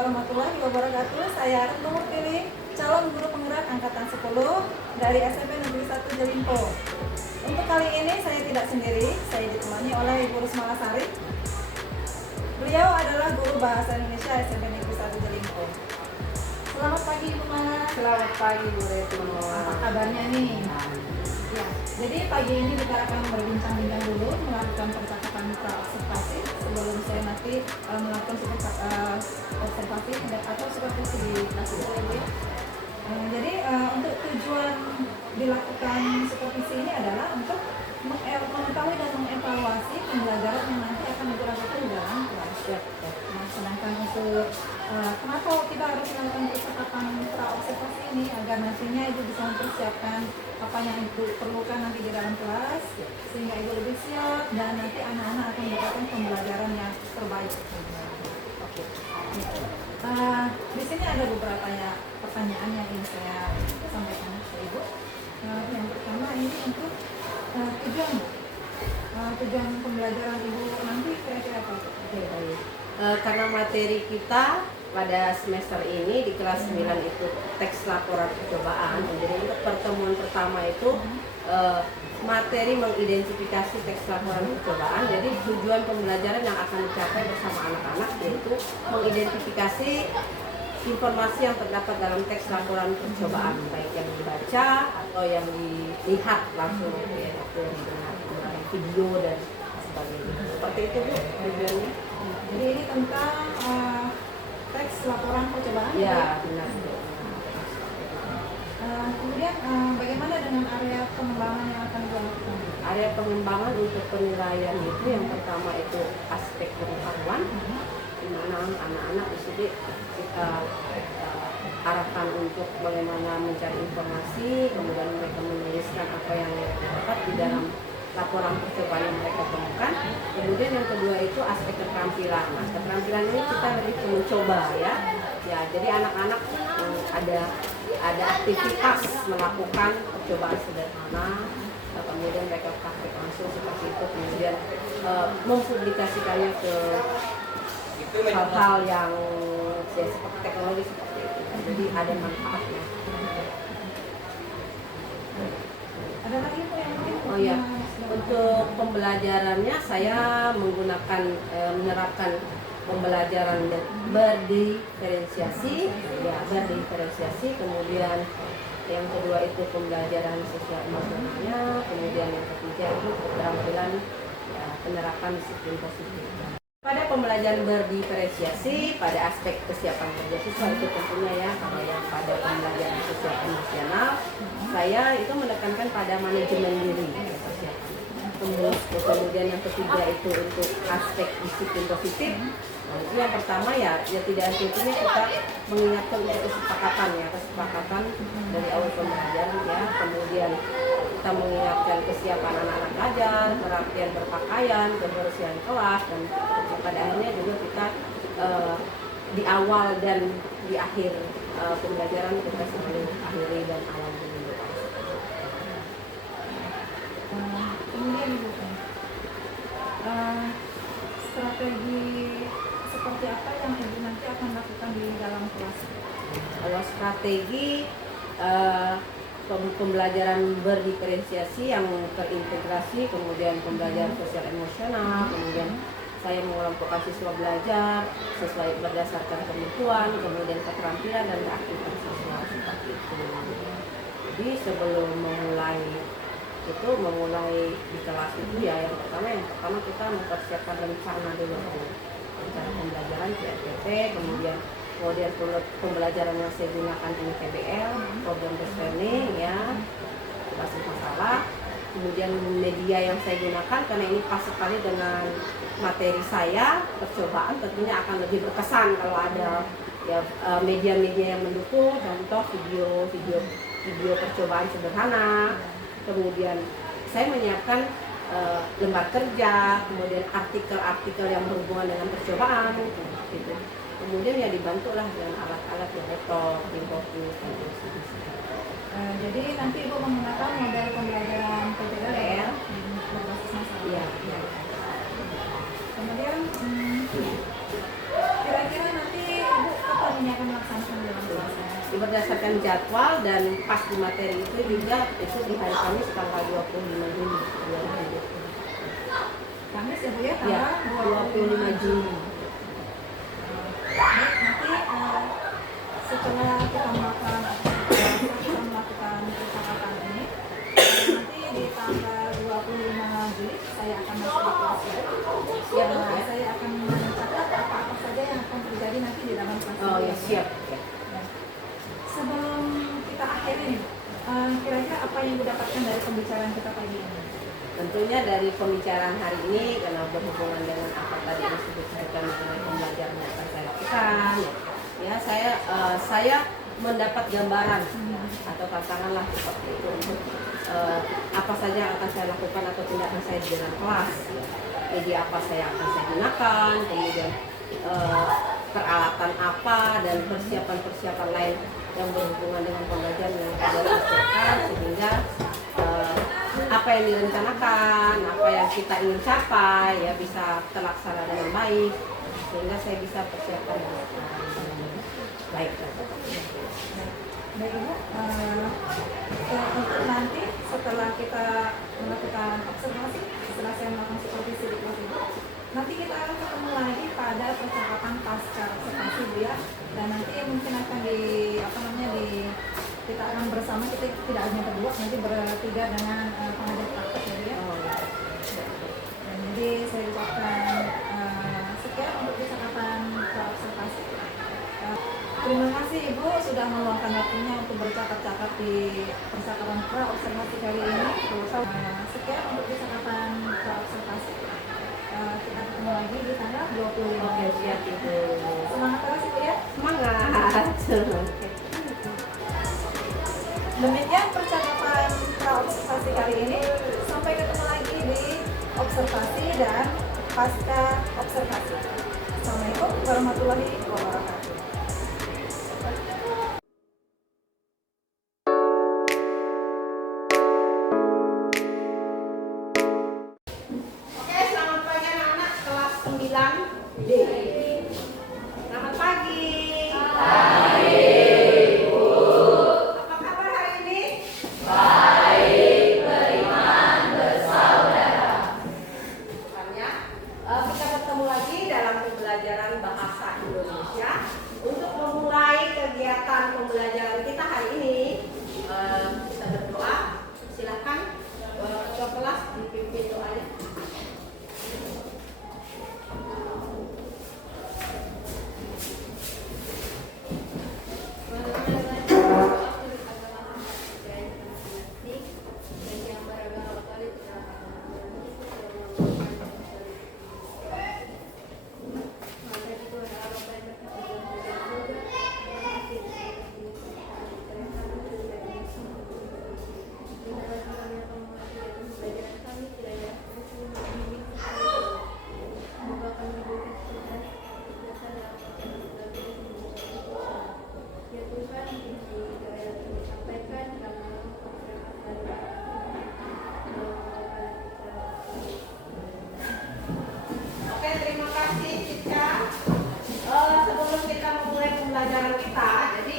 warahmatullahi wabarakatuh. Saya Retno Murtili, calon guru penggerak angkatan 10 dari SMP Negeri 1 Jelimpo. Untuk kali ini saya tidak sendiri, saya ditemani oleh Ibu Rusmalasari. Beliau adalah guru bahasa Indonesia SMP Negeri 1 Jelimpo. Selamat pagi Ibu Mala. Selamat pagi Bu Retno. Apa kabarnya nih? Ya, jadi pagi ini kita akan berbincang-bincang dulu, melakukan percakapan pra-observasi sebelum saya nanti melakukan observasi atau supervisi di kelas itu ya. Jadi untuk tujuan dilakukan supervisi ini adalah untuk mengetahui dan mengevaluasi pembelajaran yang nanti akan dilakukan di dalam kelas. Nah, sedangkan untuk kenapa kita harus melakukan percakapan pra-observasi ini agar nantinya Ibu bisa mempersiapkan apa yang Ibu perlukan nanti di dalam kelas sehingga Ibu lebih siap dan nanti anak-anak akan mendapatkan pembelajaran yang terbaik. Oke. Di sini ada beberapa pertanyaan yang ingin saya sampaikan ke Ibu. Yang pertama ini untuk tujuan pembelajaran Ibu nanti kira-kira apa? Oke, baik. Karena materi kita pada semester ini di kelas 9 itu teks laporan percobaan. Jadi untuk pertemuan pertama itu materi mengidentifikasi teks laporan percobaan. Jadi tujuan pembelajaran yang akan dicapai bersama anak-anak yaitu mengidentifikasi informasi yang terdapat dalam teks laporan percobaan, baik yang dibaca atau yang dilihat langsung ya, atau yang didengar melalui video dan sebagainya. Seperti itu Bu tujuannya. Jadi ini tentang teks laporan percobaan. Ya, benar. Kemudian bagaimana dengan area pengembangan yang akan dilakukan? Area pengembangan untuk penilaian itu yang pertama itu aspek pengetahuan, di mana anak-anak di sini kita arahkan untuk bagaimana mencari informasi, kemudian mereka menuliskan apa yang dapat di dalam laporan percobaan yang mereka temukan. Kemudian yang kedua itu aspek keterampilan. Nah, keterampilan ini kita lebih mencoba ya. Jadi anak-anak ada aktivitas melakukan percobaan sederhana, kemudian mereka praktik langsung seperti itu, kemudian mempublikasikannya ke hal-hal yang seperti teknologi seperti itu. Jadi ada manfaatnya. Ada lagi Bu yang mungkin? Oh ya, untuk pembelajarannya saya menggunakan menerapkan pembelajaran berdiferensiasi, kemudian yang kedua itu pembelajaran sosial emosionalnya, kemudian yang ketiga itu keterampilan penerapan disiplin positif. Pada pembelajaran berdiferensiasi pada aspek kesiapan kerja siswa itu tentunya ya, kalau yang pada pembelajaran sosial emosional saya itu menekankan pada manajemen diri persiapan. Kemudian yang ketiga itu untuk aspek disiplin positif. Nah, itu yang pertama ya tidak henti-hentinya kita mengingatkan untuk kesepakatan dari awal pembelajaran ya. Kemudian kita mengingatkan kesiapan anak-anak belajar, kerapian berpakaian, kebersihan kelas, dan pada akhirnya juga kita di awal dan di akhir pembelajaran kita selalu akhiri dan awal dulu. Kemudian Ibu, strategi seperti apa yang Ibu nanti akan lakukan di dalam kelas? Kalau strategi pembelajaran berdiferensiasi yang terintegrasi, kemudian pembelajaran sosial emosional, kemudian saya mengelompokkan siswa belajar sesuai berdasarkan kebutuhan, kemudian keterampilan dan keaktifan siswa seperti itu. Jadi sebelum memulai di kelas itu ya yang pertama kita mempersiapkan rencana dulu, rencana pembelajaran PRPT, kemudian pembelajaran yang saya gunakan ini PBL, program based learning ya, basis masalah, kemudian media yang saya gunakan karena ini pas sekali dengan materi saya percobaan, tentunya akan lebih berkesan kalau ada ya media-media yang mendukung, contoh video percobaan sederhana. Kemudian saya menyiapkan lembar kerja, kemudian artikel-artikel yang berhubungan dengan percobaan gitu. Kemudian ya dibantulah dengan alat-alat yang laptop, infografis, dan jadi nanti Ibu menggunakan model pembelajaran PBL berbasis masalah. Iya. Kemudian kira-kira nanti Ibu ini akan melaksanakan dalam kelas? Berdasarkan jadwal dan pas di materi itu juga itu di hari Kamis tanggal 25 Juni 2020. Kamis ya Bu ya, Ya, tanggal 25 Juni. Baik, nanti setelah kita melakukan percakapan ini, nanti di tanggal 25 Juli saya akan masuk di kelas ya. Siap, Saya akan mencatat apa-apa saja yang akan terjadi nanti di dalam kelas. Oh ya, siap. Ya. Sebelum kita akhiri nih, kira-kira apa yang didapatkan dari pembicaraan kita pagi ini? Tentunya dari pembicaraan hari ini karena berhubungan dengan apa tadi yang disebutkan mengenai pembelajaran yang akan saya lakukan, ya saya mendapat gambaran atau tantangan lah seperti itu untuk apa saja yang akan saya lakukan atau tindakan saya di dalam kelas. Jadi apa saya akan saya gunakan, kemudian peralatan apa dan persiapan-persiapan lain yang berhubungan dengan pembelajaran yang sudah dilakukan sehingga apa yang direncanakan, apa yang kita ingin capai ya bisa terlaksana dengan baik sehingga saya bisa persiapkan dengan baik. Baik Ibu, untuk nanti setelah kita melakukan observasi, setelah saya melakukan supervisi di kelas Ibu, nanti kita akan ketemu lagi pada percakapan pasca observasi Bu ya, dan nanti mungkin akan kita akan bersama, kita tidak hanya berdua, nanti bertiga dengan pengajar praktek ya Bu ya. Dan jadi saya ucapkan sekian untuk percakapan observasi. Terima kasih Ibu sudah meluangkan waktunya untuk bercakap-cakap di percakapan pra-observasi kali ini. Sekian untuk percakapan pra-observasi. Kita ketemu lagi di tanggal 25. Oke, siap Ibu. Semangat terus Ibu ya. Semangat. Demikian percakapan pra-observasi kali ini. Sampai ketemu lagi di observasi dan pasca observasi. Assalamualaikum warahmatullahi wabarakatuh. Oke, selamat pagi anak-anak kelas 9D. Selamat pagi. Apa kabar hari ini? Bukannya, kita bertemu lagi dalam pembelajaran bahasa Indonesia. Untuk memulai kegiatan pembelajaran kita hari ini, kita berdoa. Silakan ketua kelas dipimpin doanya. Oke, terima kasih Cika. Sebelum kita memulai pembelajaran kita, jadi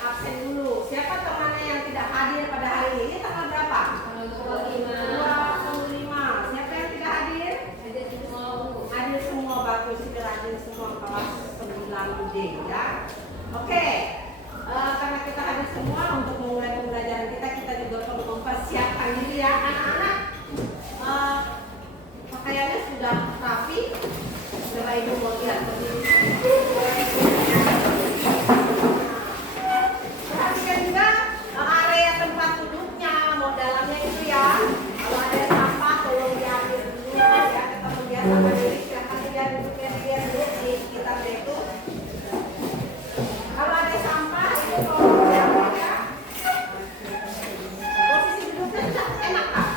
absen dulu. Siapa temannya yang tidak hadir pada hari ini? Ini tanggal berapa? Tanggal 25. Siapa yang tidak hadir? Hadir semua. Hadir semua, bagus. Sudah hadir semua kelas 9D ya. Oke. Karena kita hadir semua untuk memulai pembelajaran kita, kita juga perlu mempersiapkan diri ya anak-anak. Pakaiannya sudah rapi. Coba Ibu mau lihat berdiri. Perhatikan juga area tempat duduknya, mau dalamnya itu ya. Kalau ada sampah tolong diambil dulu ya. Kita membiasakan diri, silakan lihat duduknya dulu di sekitar itu. Kalau ada sampah itu tolong diambil ya. Posisi duduknya sudah enak Kak?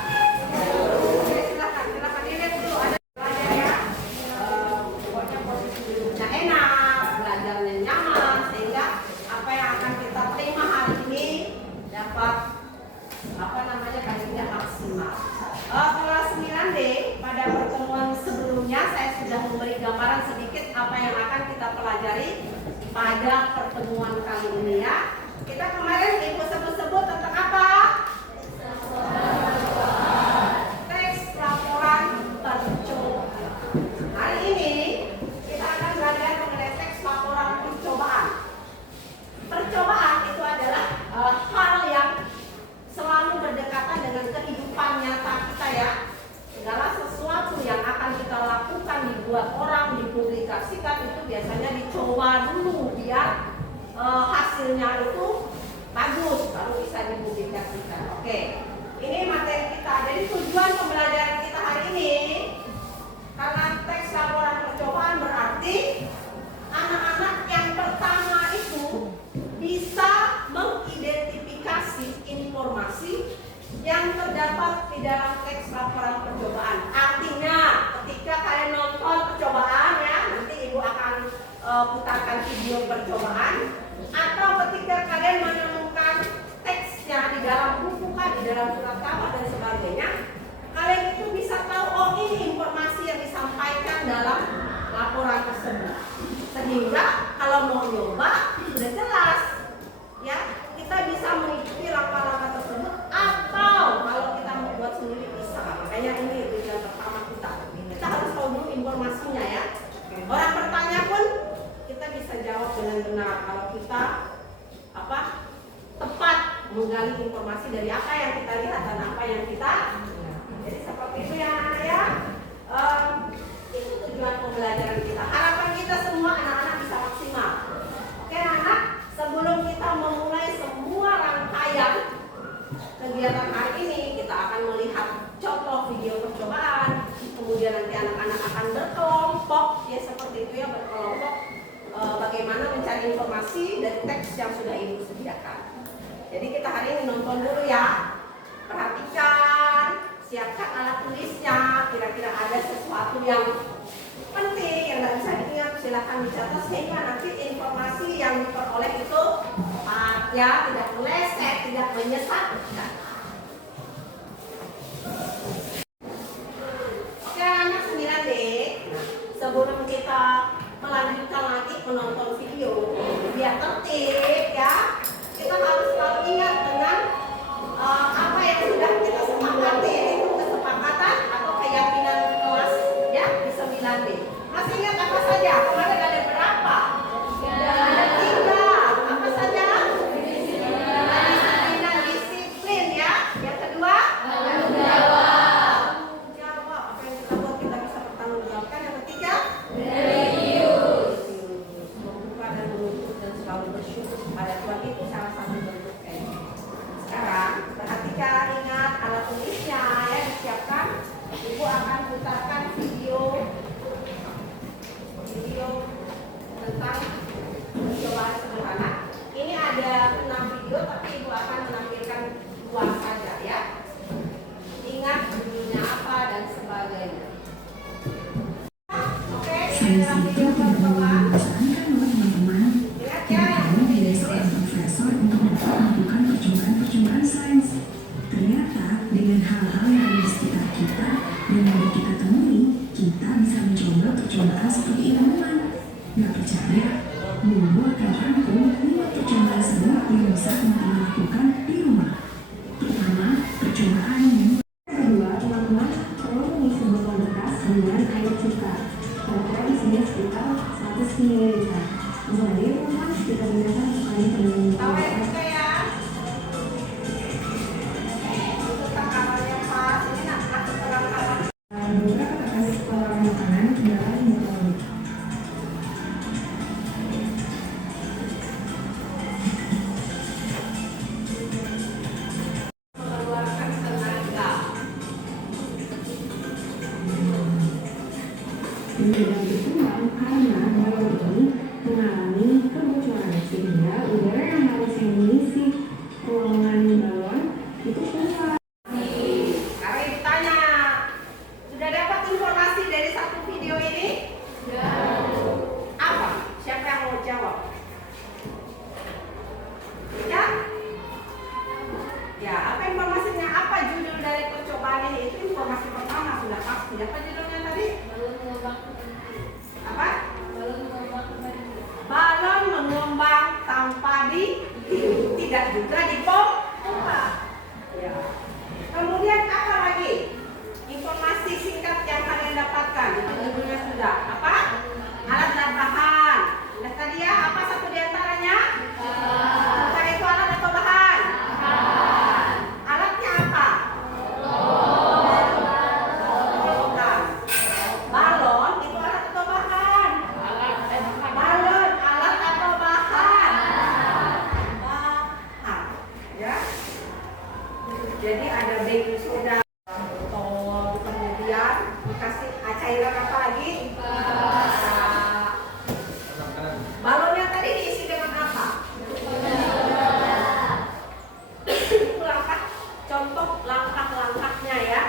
Oke, silakan dilihat dulu ada belajar ya. Pokoknya posisi duduknya enak, belajarnya nyaman sehingga apa yang akan kita terima hari ini dapat kajian maksimal. Kelas 9D pada pertemuan sebelumnya saya sudah memberi gambaran sedikit apa yang akan kita pelajari pada pertemuan kali ini ya. Kita kemarin ibu sebut-sebut tentang apa? Teks laporan percobaan. Hari ini kita akan belajar mengenai teks laporan percobaan. Percobaan itu adalah hal yang selalu berdekatan dengan kehidupan nyata kita ya. Segala sesuatu yang akan kita lakukan dibuat orang, dipublikasikan itu biasanya dicoba dulu biar hasilnya itu bagus baru bisa dipublikasikan. Oke, ini materi kita. Jadi tujuan pembelajaran kita hari ini, karena teks laporan percobaan berarti anak-anak yang pertama itu bisa mengidentifikasi informasi yang terdapat di dalam teks laporan percobaan. Artinya ketika kalian nonton percobaan ya, nanti ibu akan putarkan video percobaan, atau ketika kalian menemukan teksnya di dalam buku kan, di dalam surat kabar dan sebagainya, kalian itu bisa tahu oh ini informasi yang disampaikan dalam laporan tersebut. Sehingga kalau mau nyoba sudah jelas ya, kita bisa mengikuti langkah-langkah tersebut, atau kalau kita mau buat sendiri bisa. Makanya ini tujuan pertama kita. Kita harus tahu dulu informasinya ya. Orang bertanya pun kita bisa jawab dengan benar kalau kita tepat menggali informasi dari apa yang kita lihat dan apa yang kita. Jadi seperti itu ya anak-anak ya. Itu tujuan pembelajaran kita. Harapan kita semua anak-anak bisa maksimal. Oke anak-anak, sebelum kita memulai semua rangkaian kegiatan hari ini, kita akan melihat contoh video percobaan. Kemudian nanti anak-anak akan berkelompok ya, seperti itu ya, berkelompok bagaimana mencari informasi dari teks yang sudah ibu sediakan. Jadi kita hari ini nonton dulu ya, perhatikan, siapkan alat tulisnya. Kira-kira ada sesuatu yang penting yang nggak bisa diingat, silahkan dicatat sehingga nanti informasi yang diperoleh itu ya tidak meleset, tidak menyesatkan. Oke anak 9D, sebelum kita melanjutkan lagi menonton video biar tertib ya, kita harus selalu ingat dengan apa yang sudah kita sepakati, itu kesepakatan atau keyakinan kelas ya di 9D. Masih ingat apa saja? Kemarin ada berapa? Ada 3. Apa saja? Disiplin ya. Yang kedua? Tanggung jawab. Apa yang kita buat kita bisa bertanggungjawabkan. Yang ketiga? Membuka dan menuntut dan selalu bersyukur kepada Tuhan, itu salah satu bentuk Sekarang perhatikan, ingat alat tulisnya ya disiapkan. Ibu akan putarkan video tentang percobaan sederhana. Ini ada 6 video, tapi ibu akan menampilkan 2 saja ya. Ingat judulnya apa dan sebagainya. Oke, ini adalah video percobaan. Ingat ya, profesor untuk dapat melakukan percobaan-percobaan sains. Ternyata dengan hal-hal yang ada di sekitar kita dan yang kita temui, kita bisa mencoba percobaan seperti ilmuwan. Nggak percaya? Bumbu akan rangkum 5 percobaan seru yang bisa teman-teman lakukan di rumah. Pertama, percobaan yang kedua, teman-teman perlu mengisi botol bekas dengan air cuka. Kira-kira isinya sekitar 100 ml. Jadi rumah kita gunakan sekali dengan tahu ya juga ya. Untuk takarannya pas, ini nak masuk ke dalam kamar. beberapa kasih pengelola makanan ke dalam botol. Mengeluarkan tenaga. Tidak berkembang karena balon ini mengalami kebocoran sehingga udara yang harusnya mengisi tidak juga dipompa. Ya. Kemudian apa lagi? Informasi singkat yang kalian dapatkan itu judulnya sudah apa? Alat dan bahan. Nah tadi ya apa satu diantaranya? Bukan itu alat atau bahan? Alatnya apa? Bukan. Balon itu alat atau bahan? Balon alat atau bahan? Bahan. Ya. Jadi ada baking soda, botol, kemudian dikasih cairan apa lagi? Balonnya tadi diisi dengan apa? Itu langkah, contoh langkah-langkahnya ya.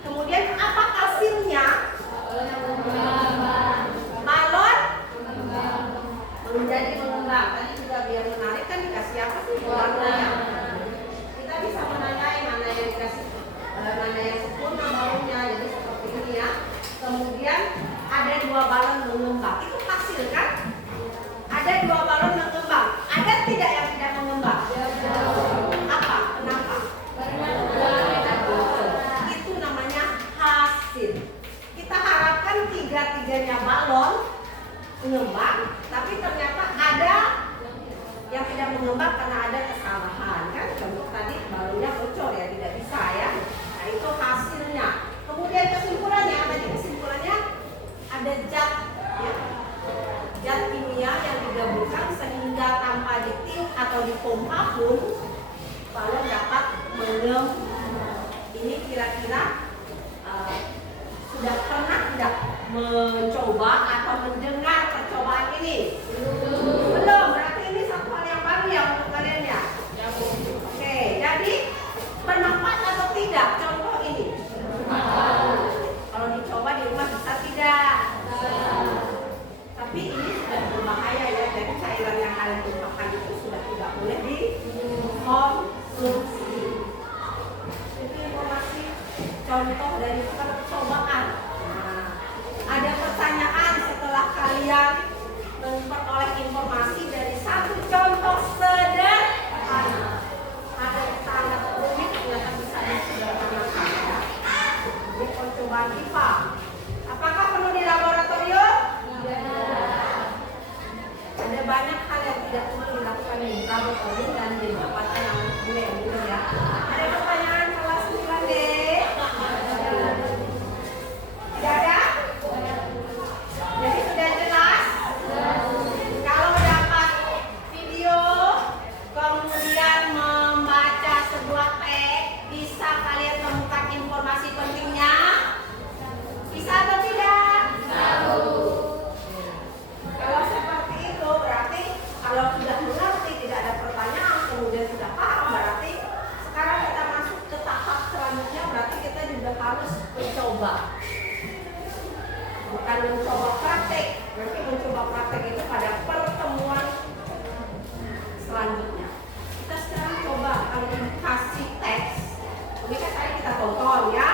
Kemudian apa hasilnya? Balon menjadi mengembang. Tadi juga biar menarik kan dikasih apa sih warnanya? Kita bisa menanyai mana yang dikasih, mana yang sempurna balonnya. Jadi seperti ini ya. Kemudian ada 2 balon mengembang. Itu hasil kan? Ada 2 balon mengembang. Ada tidak yang tidak mengembang? Apa? Kenapa? Itu namanya hasil. Kita harapkan 3-tiganya balon mengembang, tapi ternyata ada yang tidak mengembang karena ada kesalahan kan? Contoh tadi balonnya bocor ya, tidak bisa ya. Nah itu hasilnya. Kemudian kesimpulannya, tadi kesimpulannya ada zat ya, zat kimia yang digabungkan sehingga tanpa ditin atau dipompa pun balon dapat mengembang. Ini kira-kira sudah pernah tidak mencoba atau mendengar percobaan ini? Belum, berarti ini satu hal yang baru ya untuk kalian ya. Oke, jadi bermanfaat atau tidak contoh ini? Kalau dicoba di rumah bisa tidak? Tapi ini sudah berbahaya ya. Jadi cairan yang kalian tumpahkan itu sudah tidak boleh dikonsumsi. Itu informasi contoh dari percobaan. Nah, ada pertanyaan setelah kalian memperoleh informasi dari satu contoh sederhana. Ada yang sangat rumit ternyata bisa disederhanakan ya. Ini percobaan IPA. Apakah perlu di laboratorium? Ada banyak hal yang tidak perlu dilakukan di laboratorium dan didapatkan yang mudah ya. Ada pertanyaan kelas 9D? Tidak ada? Jadi sudah jelas? Kalau dapat video, kemudian membaca sebuah teks, bisa kalian temukan informasi pentingnya? Bisa atau tidak? Kalau seperti itu berarti kalau sudah mengerti, tidak ada pertanyaan, kemudian sudah paham, berarti sekarang kita masuk ke tahap selanjutnya. Berarti kita juga harus mencoba, bukan mencoba praktek. Berarti mencoba praktek itu pada pertemuan selanjutnya. Kita sekarang coba kalau kasih teks. Ini kan tadi kita tonton ya.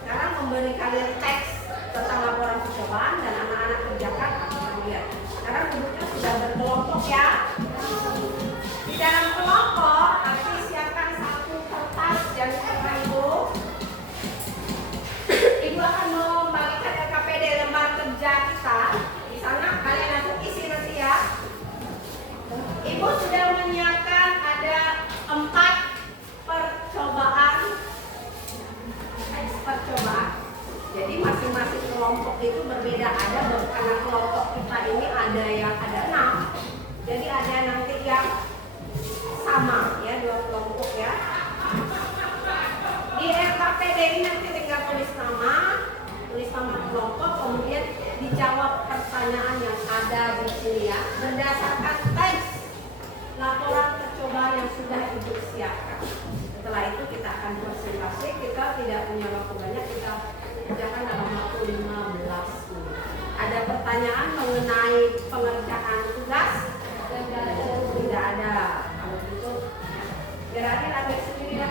Sekarang memberi kalian teks tentang laporan percobaan dan anak-anak kerjakan akan lihat. Sekarang duduknya sudah berkelompok ya. Di dalam kelompok nanti siapkan satu kertas yang seperti itu. Ibu akan membagikan LKPD lembar kerja kita. Di sana kalian nanti isi nanti ya. Ibu sudah menyiapkan ada 4 percobaan. Percobaan. Jadi masing-masing kelompok itu berbeda. Ada karena kelompok kita ini ada yang ada 6. Jadi ada nanti yang sama ya, 2 kelompok ya. Di LKPD ini nanti tinggal tulis nama kelompok, kemudian dijawab pertanyaan yang ada di sini ya, berdasarkan teks laporan percobaan yang sudah Ibu siapkan. Setelah itu kita akan presentasi. Kita tidak punya waktu banyak, kita kerjakan dalam waktu 15 menit. Ada pertanyaan mengenai pengerjaan tugas? Tidak ada. Kalau gitu, Geraldine ambil sendiri ya.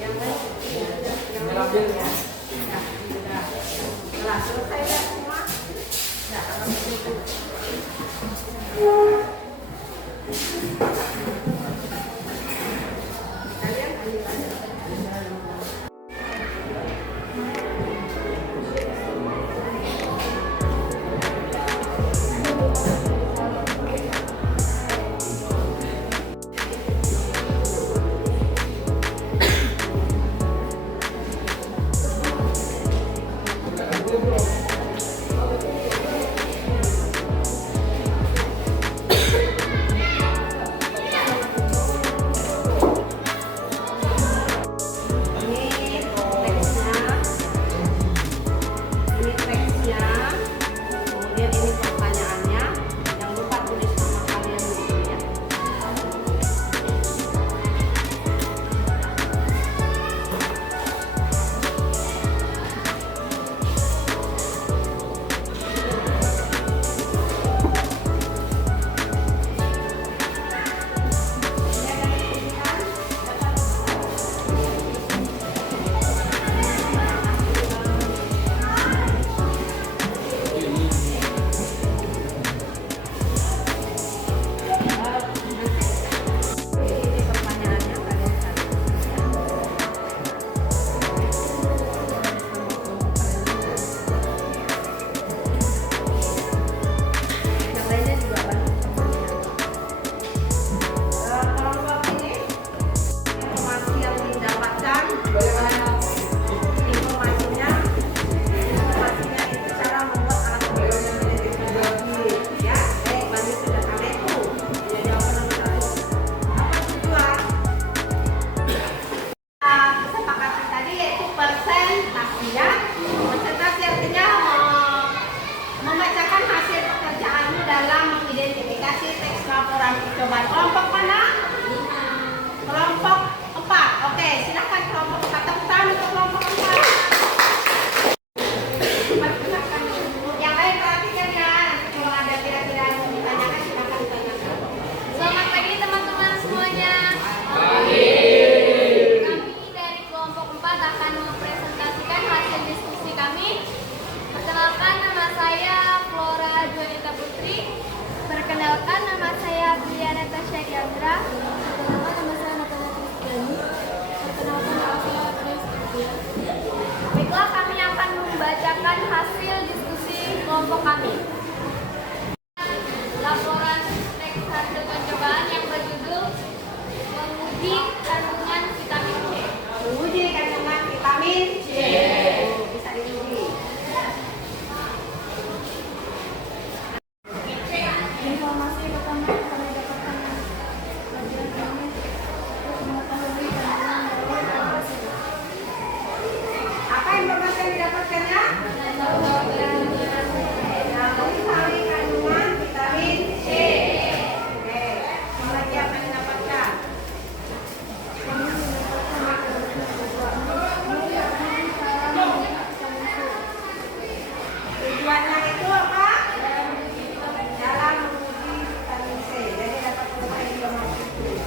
Yang lain, ya. Sudah selesai ya semua. orang percobaan. Kelompok mana? Kelompok 4. Oke, silakan kelompok 4. Tepuk tangan untuk kelompok 4. Persilakan. Yang lain perhatikan ya. Nanti kalau ada kira-kira yang mau ditanyakan, silakan ditanyakan. Selamat pagi teman-teman semuanya. Kami dari kelompok 4 akan mempresentasikan hasil diskusi kami. Perkenalkan, nama saya Flora Juanita Putri. Perkenalkan, nama saya Briana Tasya Diandra. Perkenalkan, nama saya Natalia Kristiani. Perkenalkan, nama saya Chris Kristian. Baiklah, kami akan membacakan hasil diskusi kelompok kami. Laporan teks hasil percobaan yang berjudul menguji kandungan vitamin C. Menguji kandungan vitamin C. Bisa diuji. Informasi pertama yang kami dapatkan pelajaran ini untuk mengetahui kandungan dalam Apa informasi yang didapatkannya? Mengetahui kandungan vitamin C. Oke, apa lagi yang akan didapatkan? Tujuannya itu apa? Dalam menguji vitamin C. Jadi dapat selesai informasi itu.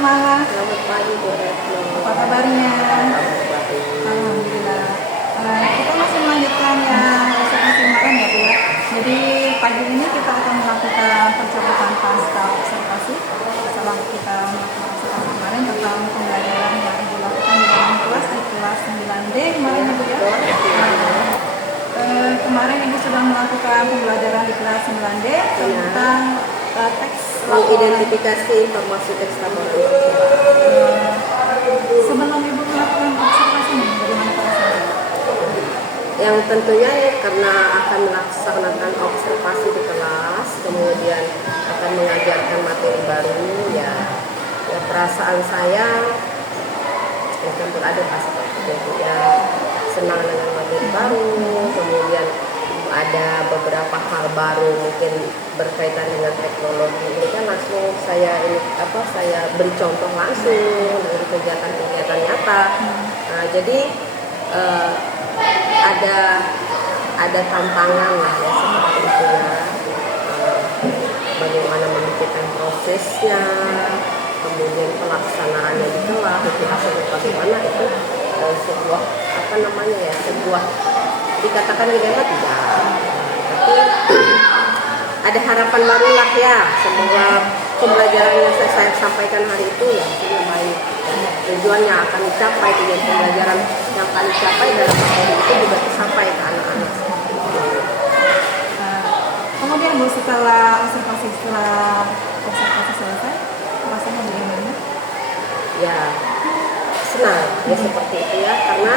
Mala. Selamat pagi Bu Retno. Apa kabarnya? Baik. Alhamdulillah. Kita masih melanjutkan yang observasi kemarin ya Bu ya. Jadi pagi ini kita akan melakukan percakapan pasca observasi. Setelah kita melakukan observasi kemarin tentang pembelajaran yang dilakukan di dalam kelas di kelas 9D kemarin ya Bu ya. Kemarin Ibu sudah melakukan pembelajaran di kelas 9D tentang teks Mengidentifikasi informasi teks laporan. sebelum Ibu melakukan observasi ini, bagaimana perasaannya? Yang tentunya ya, karena akan melaksanakan observasi di kelas, kemudian akan mengajarkan materi baru, ya perasaan saya ya campur aduk pasti ya senang dengan materi baru, kemudian ada beberapa hal baru mungkin berkaitan dengan teknologi. Ini kan langsung saya beri contoh langsung dengan kegiatan-kegiatan nyata. Nah, jadi ada tantangan lah ya seperti itu ya. Bagaimana menentukan prosesnya, kemudian pelaksanaannya di kelas, itu hasilnya bagaimana, itu sebuah sebuah dikatakan dilema tidak, tapi ada harapan baru lah ya. Semoga pembelajaran yang saya sampaikan hari itu ya sudah baik, tujuannya akan dicapai, tujuan pembelajaran yang akan dicapai dalam materi itu juga tercapai ke anak-anak. Kemudian Bu, setelah observasi selesai, rasanya bagaimana? Ya senang ya seperti itu ya, karena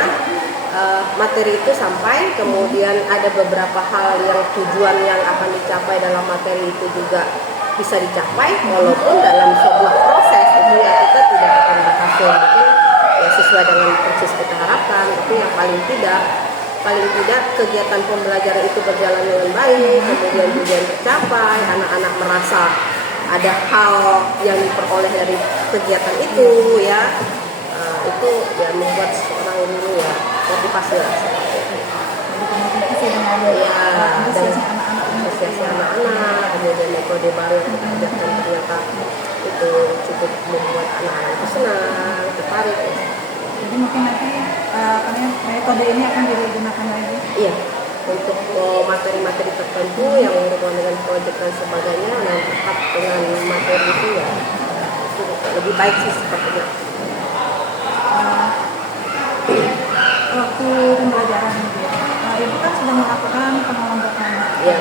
materi itu sampai, kemudian ada beberapa hal yang tujuan yang akan dicapai dalam materi itu juga bisa dicapai, walaupun dalam sebuah proses itu ya kita tidak akan berhasil mungkin ya sesuai dengan persis kita harapkan, tapi yang paling tidak kegiatan pembelajaran itu berjalan dengan baik, kemudian tujuan tercapai, anak-anak merasa ada hal yang diperoleh dari kegiatan itu ya. Itu ya membuat seorang guru ya motivasi lah. Motivasi dengan antusiasme anak-anak, antusiasme anak-anak, kemudian metode baru yang kita ajarkan ternyata itu cukup membuat anak-anak itu senang, tertarik. Ya. Jadi mungkin nanti metode ini akan digunakan lagi. Iya, untuk materi-materi tertentu yang berhubungan dengan proyek dan sebagainya, yang tepat dengan materi itu ya itu lebih baik sih sepertinya. Waktu pembelajaran Ibu kan sudah melakukan pengelompokan. Iya.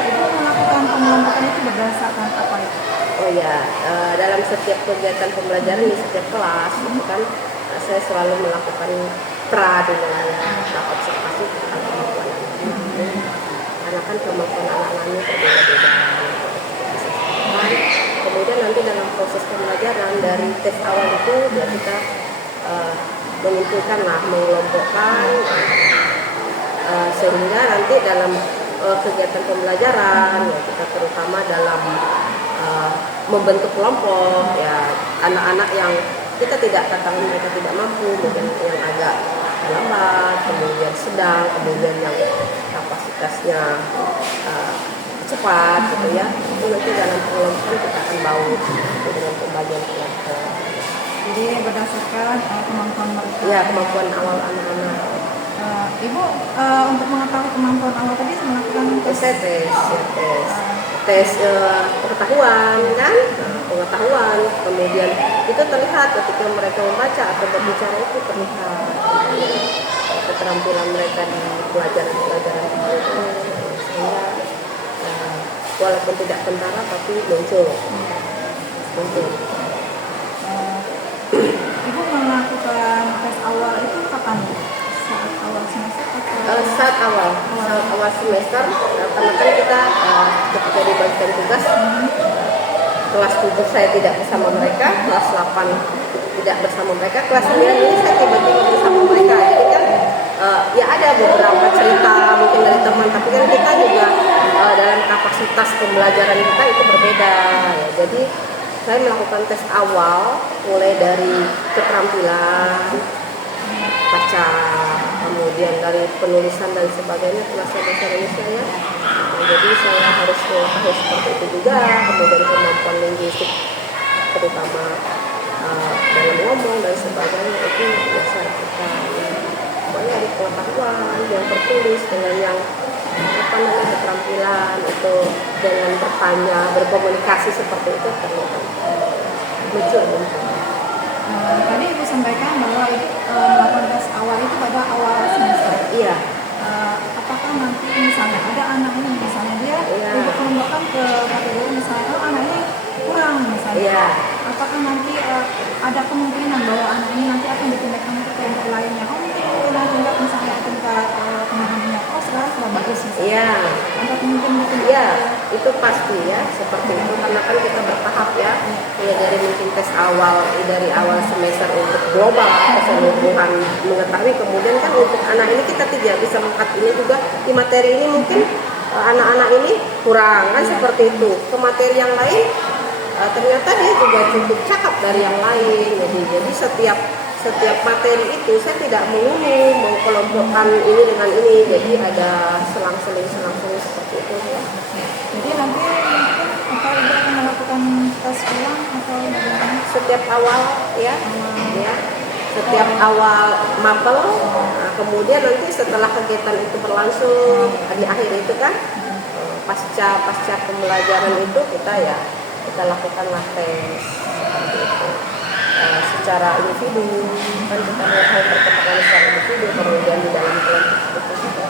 Ibu melakukan pengelompokan itu berdasarkan apa itu? Oh ya, dalam setiap kegiatan pembelajaran di setiap kelas itu kan saya selalu melakukan pra observasi tentang kemampuan anak. Karena kan kemampuan anak-anaknya berbeda-beda. Kemudian nanti dalam proses pembelajaran dari tes awal itu ya kita mengumpulkan lah, mengelompokkan sehingga nanti dalam kegiatan pembelajaran ya kita terutama dalam membentuk kelompok ya anak-anak yang kita tidak katakan mereka tidak mampu, mungkin yang agak lambat, kemudian sedang, kemudian yang kapasitasnya cepat gitu ya. Itu nanti dalam pengelompokan kita akan bawa dengan pembagian kelompok. Jadi berdasarkan kemampuan mereka. Ya, kemampuan awal anak-anak. Ibu untuk mengetahui kemampuan awal tadi melakukan tes pengetahuan kan, pengetahuan. Kemudian itu terlihat ketika mereka membaca atau berbicara itu terlihat keterampilan mereka di pelajaran-pelajaran itu sehingga walaupun tidak kentara tapi muncul. Ibu melakukan tes awal itu kapan? Saat awal semester atau? Saat awal semester, karena kan kita ketika dibagikan tugas, kelas 7 saya tidak bersama mereka, kelas 8 tidak bersama mereka, kelas 9 ini saya tiba-tiba bersama mereka. Jadi kan ya ada beberapa cerita mungkin dari teman, tapi kan kita juga dalam kapasitas pembelajaran kita itu berbeda. Ya. Jadi saya melakukan tes awal mulai dari keterampilan baca, kemudian dari penulisan dan sebagainya, bahasa Indonesia ya. Jadi saya harus mengetahui seperti itu juga, kemudian kemampuan linguistik terutama dalam ngomong dan sebagainya itu biasa kita pokoknya ada pengetahuan yang tertulis dengan yang apa namanya keterampilan itu dengan bertanya berkomunikasi seperti itu perlu muncul. Tadi Ibu sampaikan bahwa melakukan tes awal itu pada awal semester. Iya. Apakah nanti misalnya ada anak ini misalnya dia Ibu kelompokkan ke kategori misalnya anak ini kurang misalnya. Iya. Apakah nanti ada kemungkinan bahwa anak ini nanti akan dipindahkan ke kelompok lainnya? Oh mungkin tingkat misalnya tingkat pemahamannya sekarang sudah bagus misalnya. Iya. Atau mungkin Iya, itu pasti ya seperti itu karena kan kita bertahap ya. Ya dari mungkin tes awal dari awal semester untuk global keseluruhan mengetahui, kemudian kan untuk anak ini kita tidak bisa mengangkat ini juga di materi ini mungkin anak-anak ini kurang kan seperti itu. Ke materi yang lain ternyata dia juga cukup cakap dari yang lain. Jadi setiap materi itu saya tidak mengkelompokkan ini dengan ini, jadi ada selang-seling seperti itu ya. Jadi nanti apa Ibu akan melakukan tes ulang atau bagaimana? Setiap awal ya, setiap awal mapel, kemudian nanti setelah kegiatan itu berlangsung di akhir itu kan pasca pembelajaran itu kita lakukanlah tes gitu. Secara individu kan kita melihat perkembangan secara individu kemudian di dalam kelompok itu.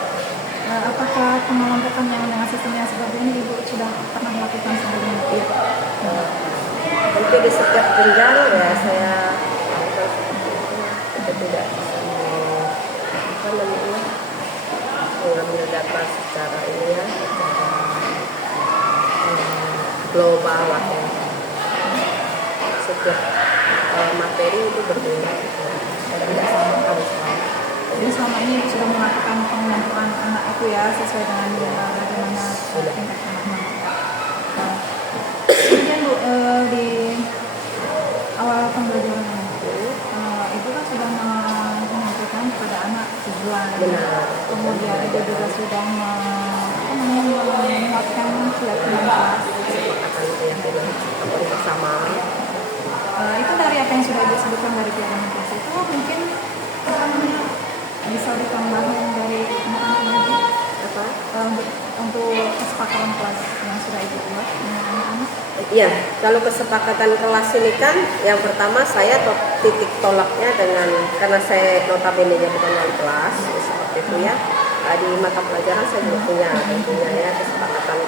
Apakah pengelompokan yang dengan sistemnya seperti ini Ibu sudah pernah melakukan sebelumnya? Iya. Mungkin di setiap jenjang ya saya lakukan seperti itu. Kita tidak bisa mengambil data secara ini ya, secara global lah ya. Setiap materi itu berbeda, tidak sama harus sama. Jadi selama ini Ibu sudah melakukan pengelompokan anak itu ya sesuai dengan bagaimana tingkat pemahaman. Kemudian Bu di awal pembelajaran ini Ibu kan sudah menyampaikan kepada anak tujuan. Benar. Kemudian Ibu juga sudah menguatkan keyakinan kelas. Akan keyakinan bersama. Itu dari apa yang sudah disebutkan dari keyakinan kelas itu mungkin apa namanya bisa ditambahin dari anak-anak lagi Apa? untuk kesepakatan kelas yang sudah Ibu buat dengan anak-anak. Iya, kalau kesepakatan kelas ini kan yang pertama saya titik tolaknya karena saya notabene bukan wali kelas seperti itu ya. Di mata pelajaran saya juga punya tentunya ya kesepakatan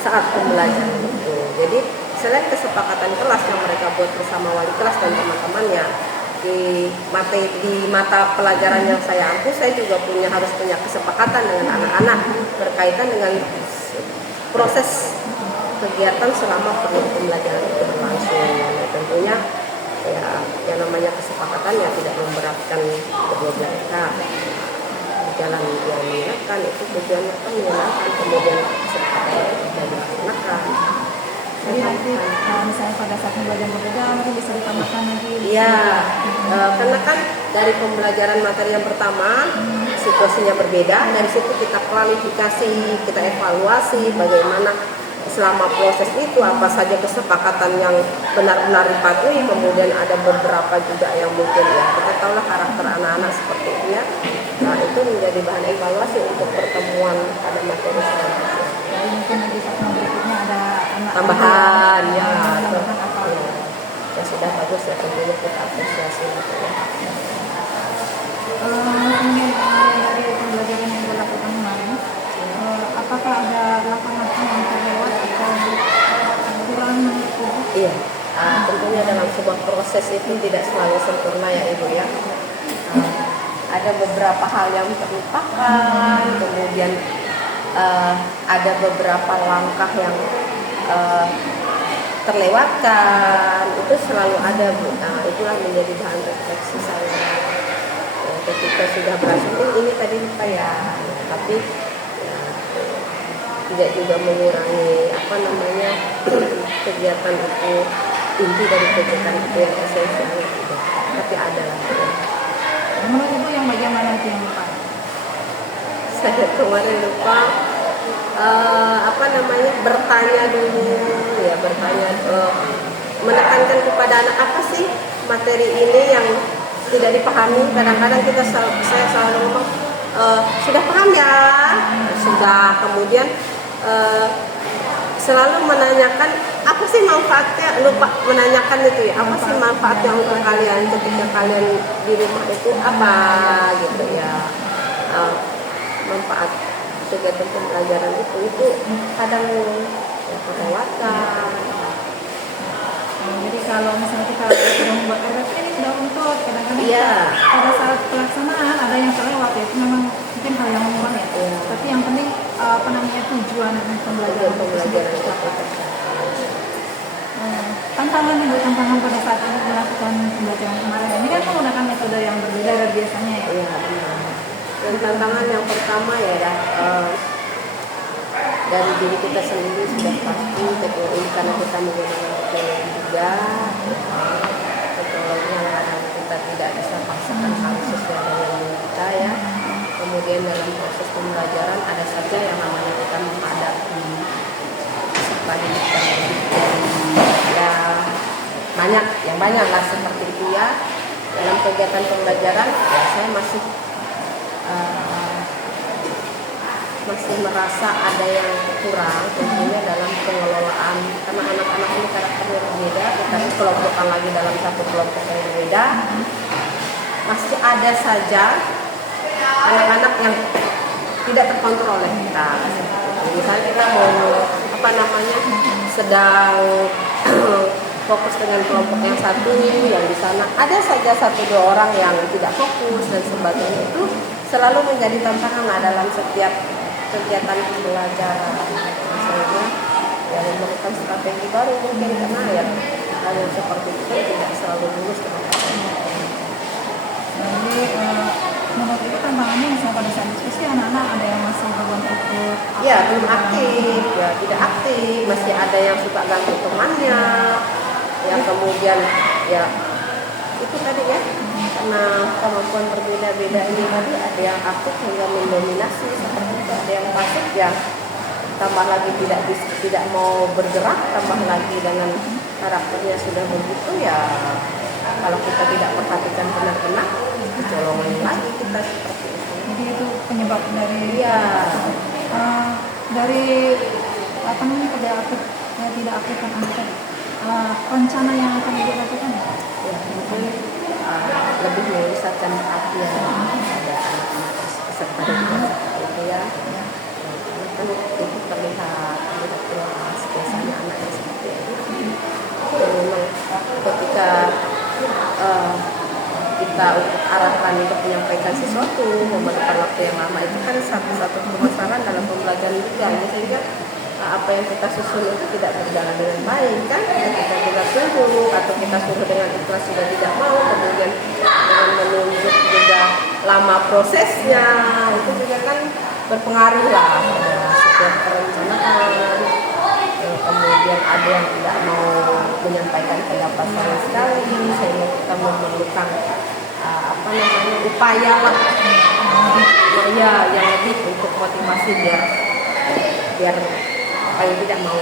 saat pembelajaran itu. Jadi selain kesepakatan kelas yang mereka buat bersama wali kelas dan teman-temannya di mata pelajaran yang saya ampu, saya juga harus punya kesepakatan dengan anak-anak berkaitan dengan proses kegiatan selama pembelajaran itu berlangsung. Tentunya ya yang namanya kesepakatan ya tidak memberatkan kedua belah pihak. Jalan yang menyenangkan itu tujuannya kan menyenangkan, kemudian kesepakatan sudah dilaksanakan. Jadi nanti misalnya pada saat pembelajaran berbeda mungkin bisa ditambahkan lagi. Iya, karena kan dari pembelajaran materi yang pertama situasinya berbeda, dari situ kita klarifikasi, kita evaluasi bagaimana selama proses itu apa saja kesepakatan yang benar-benar dipatuhi, kemudian ada beberapa juga yang mungkin ya kita tahulah karakter anak-anak seperti itu ya. Nah itu menjadi bahan evaluasi untuk pertemuan pada materi selanjutnya. Jadi mungkin lagi pertemuan berikutnya ada anak Tambahan ya, tambahan apa? Ya sudah bagus ya, tentunya kita apresiasi gitu ya. Kemudian dari pembelajaran yang dilakukan kemarin, apakah ada lapangan yang terlewat atau kurang menurut? Iya, tentunya dalam sebuah proses itu tidak selalu sempurna ya Ibu ya. Ada beberapa hal yang terlupakan, kemudian ada beberapa langkah yang terlewatkan, itu selalu ada Bu. Nah, itulah menjadi bahan refleksi saya. Ya, ketika sudah berhasil, ini tadi lupa ya, tapi ya, tidak juga mengurangi kegiatan itu, inti dari kegiatan itu yang esensial itu, tapi ada lah. Menurut Ibu yang bagian mana itu yang lupa? Saya kemarin lupa bertanya dulu ya, menekankan kepada anak apa sih materi ini yang tidak dipahami. Kadang-kadang saya selalu ngomong sudah paham ya, sudah. Kemudian selalu menanyakan apa sih manfaatnya, lupa menanyakan itu ya, apa sih manfaatnya untuk kalian ketika kalian di rumah itu apa gitu ya. Manfaat kegiatan pembelajaran itu kadang ya kelewatan. Jadi kalau misalnya kita sudah membuat RPP ini sudah runtut, kadang-kadang Iya. pada saat pelaksanaan ada yang terlewat ya, itu memang mungkin hal yang murah ya. Iya. Tapi yang penting apa namanya tujuan pembelajaran itu Pembelajaran sendiri. itu Tantangan ibu, tantangan pada saat ibu melakukan pembelajaran kemarin ini kan menggunakan metode yang berbeda dari biasanya ya. Iya, benar. Dan tantangan yang pertama ya dari diri kita sendiri sudah pasti teknologi, karena kita menggunakan teknologi juga. Teknologi yang kadang kita tidak bisa paksakan harus sesuai dengan kita ya. Kemudian dalam proses pembelajaran ada saja yang namanya kita menghadapi peserta didik ya banyak lah seperti itu ya. Dalam kegiatan pembelajaran ya, saya masih merasa ada yang kurang tentunya dalam pengelolaan, karena anak-anak ini karakternya berbeda, kita dikelompokkan lagi dalam satu kelompok yang berbeda. Masih ada saja anak-anak yang tidak terkontrol oleh kita. Misalnya kita mau sedang fokus dengan kelompok yang satu, yang di sana ada saja 1-2 orang yang tidak fokus dan sebagainya. Itu selalu menjadi tantangan dalam setiap kegiatan pembelajaran. Misalnya ya memerlukan strategi baru mungkin, karena ya hal yang seperti itu tidak selalu lulus dengan Jadi menurut itu tantangannya misalnya pada saat diskusi anak-anak ada yang masih belum ikut. ya belum aktif, ya tidak aktif, masih ada yang suka ganggu temannya, ya kemudian ya itu tadi ya, karena kemampuan berbeda-beda ini tadi, ada yang aktif hingga mendominasi seperti itu, ada yang pasif ya tambah lagi tidak mau bergerak, tambah lagi dengan karakternya sudah begitu ya. Kalau kita tidak perhatikan benar-benar, kecolongan lagi kita seperti itu. Jadi itu penyebab dari dari apa namanya tidak aktifkan anak tadi. Rencana yang akan ibu lakukan ya? Ya mungkin lebih memusatkan perhatian pada anak-anak peserta didik itu ya. Kan itu terlihat jelas biasanya anak yang seperti itu. Dan memang ketika kita untuk arahkan untuk menyampaikan sesuatu memerlukan waktu yang lama, itu kan satu permasalahan dalam pembelajaran juga. Sehingga apa yang kita susun itu tidak berjalan dengan baik kan, kita suruh atau kita suruh dengan ikhlas juga tidak mau, kemudian dengan menunjuk juga lama prosesnya, itu juga kan berpengaruh lah pada setiap perencanaan. Kemudian ada yang tidak mau menyampaikan pendapat sama sekali, sehingga kita memerlukan upaya lah ya yang lebih untuk motivasi biar apa yang tidak mau.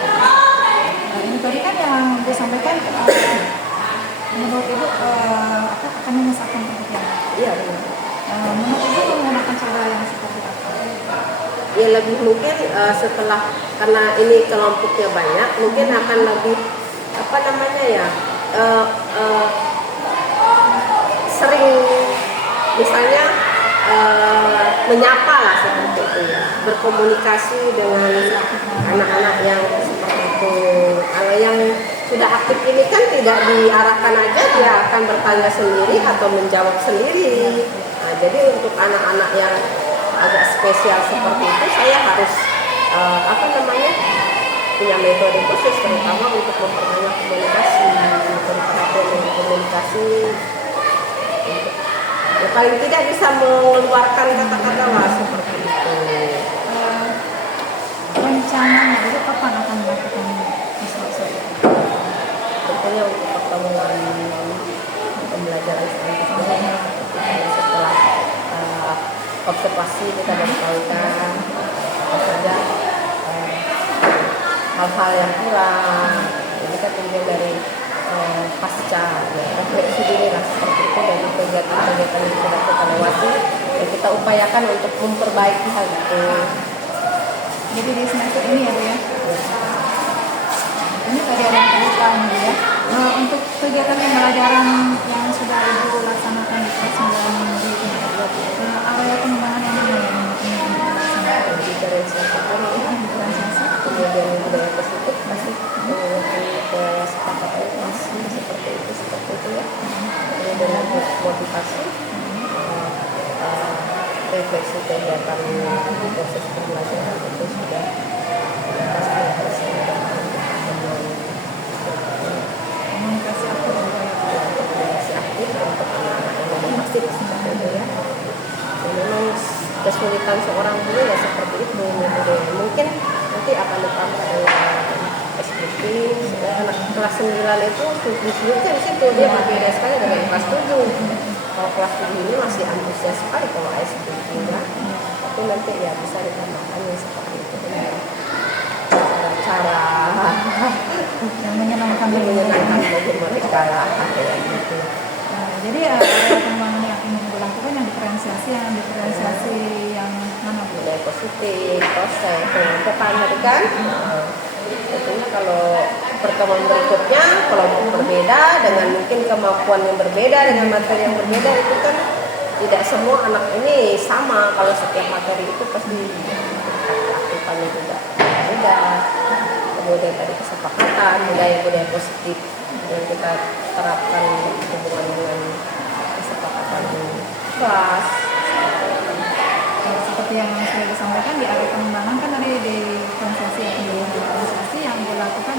Ini tadi kan yang ibu sampaikan menurut ibu akan menyesatkan perhatian. Iya benar. Menurut ibu menggunakan cara yang seperti apa? Ya lebih mungkin setelah, karena ini kelompoknya banyak, mungkin akan lebih sering misalnya menyapa lah seperti itu ya, berkomunikasi dengan anak-anak yang seperti itu. Kalau yang sudah aktif ini kan tidak diarahkan aja, dia akan bertanya sendiri atau menjawab sendiri. Nah, jadi untuk anak-anak yang agak spesial seperti itu, saya harus punya metode khusus, terutama untuk memperbanyak komunikasi, memperhatikan dengan komunikasi. Ya, paling tidak bisa mengeluarkan kata-kata lah seperti itu. Rencananya itu kapan akan melakukan isolasi? Tentunya untuk pertemuan pembelajaran selanjutnya, setelah observasi kita berkaitan apa saja hal-hal yang kurang. Jadi kan kemudian dari pasca ya, refleksi diri lah seperti itu dari kegiatan-kegiatan yang sudah kita lewati dan kita upayakan untuk memperbaiki hal itu. Jadi di semester ini ya Bu ya. Ini tadi ada yang terlupa nih ya. Untuk kegiatan pembelajaran yang sudah Ibu laksanakan di kelas 9 di area pengembangan yang mana yang dilaksanakan? Diferensiasi tadi ya, Diferensiasi. kemudian budaya positif pasti kesepakatan masih seperti itu ya. Kemudian motivasi, refleksi kegiatan di proses pembelajaran itu sudah pasti harus Komunikasi aktif juga ya. komunikasi aktif untuk anak-anak yang memang pasti seperti itu ya. Dan memang kesulitan seorang guru ya seperti itu gitu. Mungkin nanti akan ditambah dengan SPP. Anak kelas 9 itu sulit-sulitnya di situ, dia berbeda sekali dengan kelas 7. Kalau kelas 7 ini masih antusias sekali kalau SPP ya. Tapi nanti ya bisa ditambahkan yang seperti itu dengan cara Yang menyenangkan bagi mereka lah kayak gitu. Jadi area pengembangan yang ingin Ibu lakukan yang diferensiasi yang mana Bu? Budaya positif, proses, pengelompok tadi kan. Tentunya kalau pertemuan berikutnya kelompok berbeda dengan mungkin kemampuan yang berbeda dengan materi yang berbeda itu kan tidak semua anak ini sama. Kalau setiap materi itu pasti aktifannya juga beda. Kemudian tadi kesepakatan, budaya positif yang kita terapkan hubungan dengan kesepakatan kelas. Seperti yang sudah disampaikan di area pengembangan kan tadi di diferensiasi yang dilakukan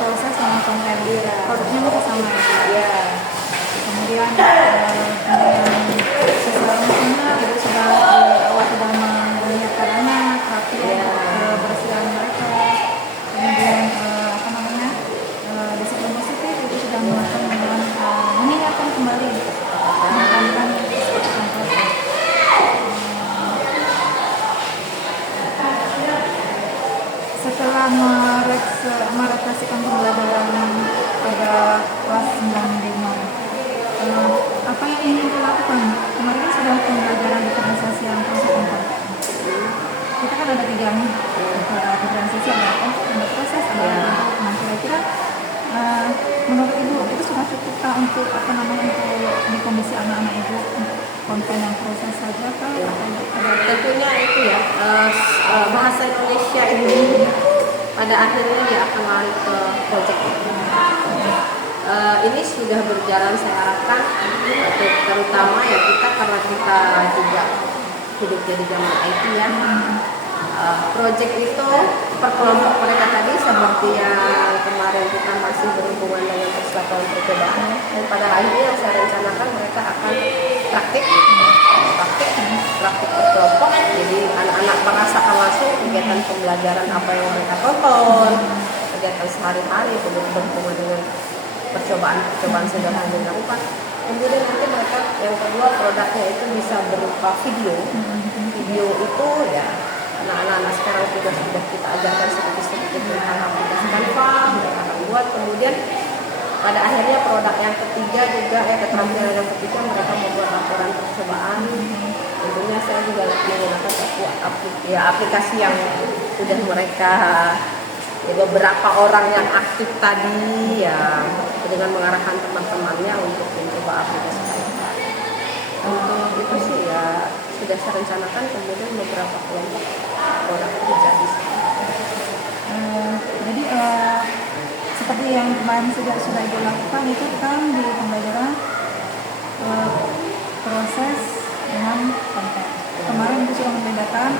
proses sama konten produknya masih sama ya. Kemudian sesuai itu sudah menyiapkan anak rapi kebersihan mereka. Kemudian disiplin positif itu sudah melakukan mengingatkan kembali menekankan kesepakatan proses. Setelah merefleksikan pembelajaran pada kelas 9 di kemarin, apa yang ingin dilakukan? Kemarin kan sudah pembelajaran diferensiasi yang proses konten. Kita kan ada 3 nih, diferensiasi ada proses, ada bentuk. Nah kira-kira menurut Ibu itu sudah cukup untuk untuk di kondisi anak-anak Ibu konten yang proses saja kah? Tentunya itu ya bahasa Indonesia ini pada akhirnya dia akan lari ke project. Ini sudah berjalan saya harapkan terutama ya kita karena kita juga hidup di zaman IT ya. Project itu per kelompok mereka tadi seperti yang kemarin kita masih berhubungan dengan persatuan percobaan dan pada akhirnya yang saya rencanakan mereka akan praktik per kelompok, jadi anak-anak merasakan langsung kegiatan pembelajaran apa yang mereka tonton, kegiatan sehari-hari berhubungan dengan percobaan sederhana yang dilakukan. Kemudian nanti mereka yang kedua produknya itu bisa berupa video itu ya anak-anak sekarang sudah kita ajarkan sedikit-sedikit tentang aplikasi Canva mereka akan buat. Kemudian pada akhirnya produk yang ketiga juga keterampilan yang ketiga mereka membuat laporan percobaan. Tentunya saya juga menggunakan aplikasi yang sudah mereka beberapa orang yang aktif tadi ya dengan mengarahkan teman-temannya untuk mencoba aplikasi Canva. Untuk itu sih ya sudah saya rencanakan kemudian beberapa kelompok produk jadi. Jadi seperti yang kemarin sudah dilakukan itu kan di pembelajaran proses dengan konten. Kemarin itu sudah membedakan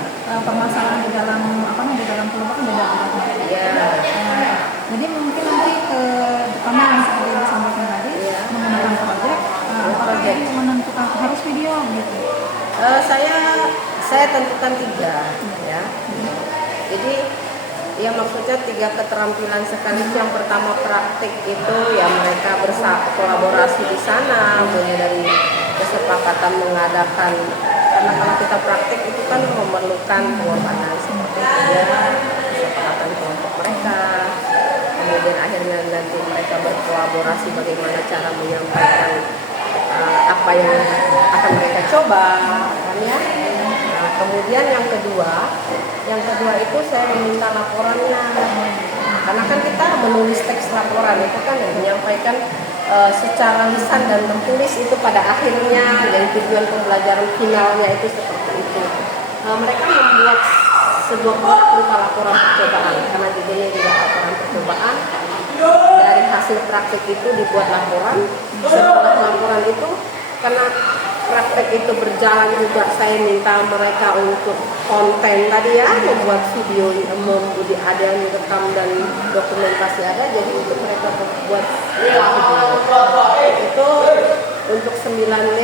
permasalahan di dalam kelompok beda. Jadi mungkin nanti ke depannya yang seperti yang disampaikan tadi menggunakan project, apakah ini menentukan harus video gitu? Saya tentukan 3 ya. Jadi ya maksudnya 3 keterampilan sekaligus. Yang pertama praktik itu ya mereka kolaborasi di sana, mulai dari kesepakatan mengadakan, karena kalau kita praktik itu kan memerlukan pengorbanan seperti ya kesepakatan kelompok mereka, kemudian bagian akhirnya nanti mereka berkolaborasi bagaimana cara menyampaikan apa yang akan mereka coba, kan ya. Nah, kemudian yang kedua itu saya meminta laporannya, karena kan kita menulis teks laporan itu kan menyampaikan secara lisan dan tertulis itu pada akhirnya, dan tujuan pembelajaran finalnya itu seperti itu. Mereka membuat sebuah produk berupa laporan percobaan, karena judulnya juga laporan percobaan. Dari hasil praktik itu dibuat laporan. Setelah laporan itu, karena praktek itu berjalan juga, saya minta mereka untuk konten tadi ya, membuat video, ada yang direkam dan dokumentasi ada, jadi untuk mereka membuat itu untuk 9D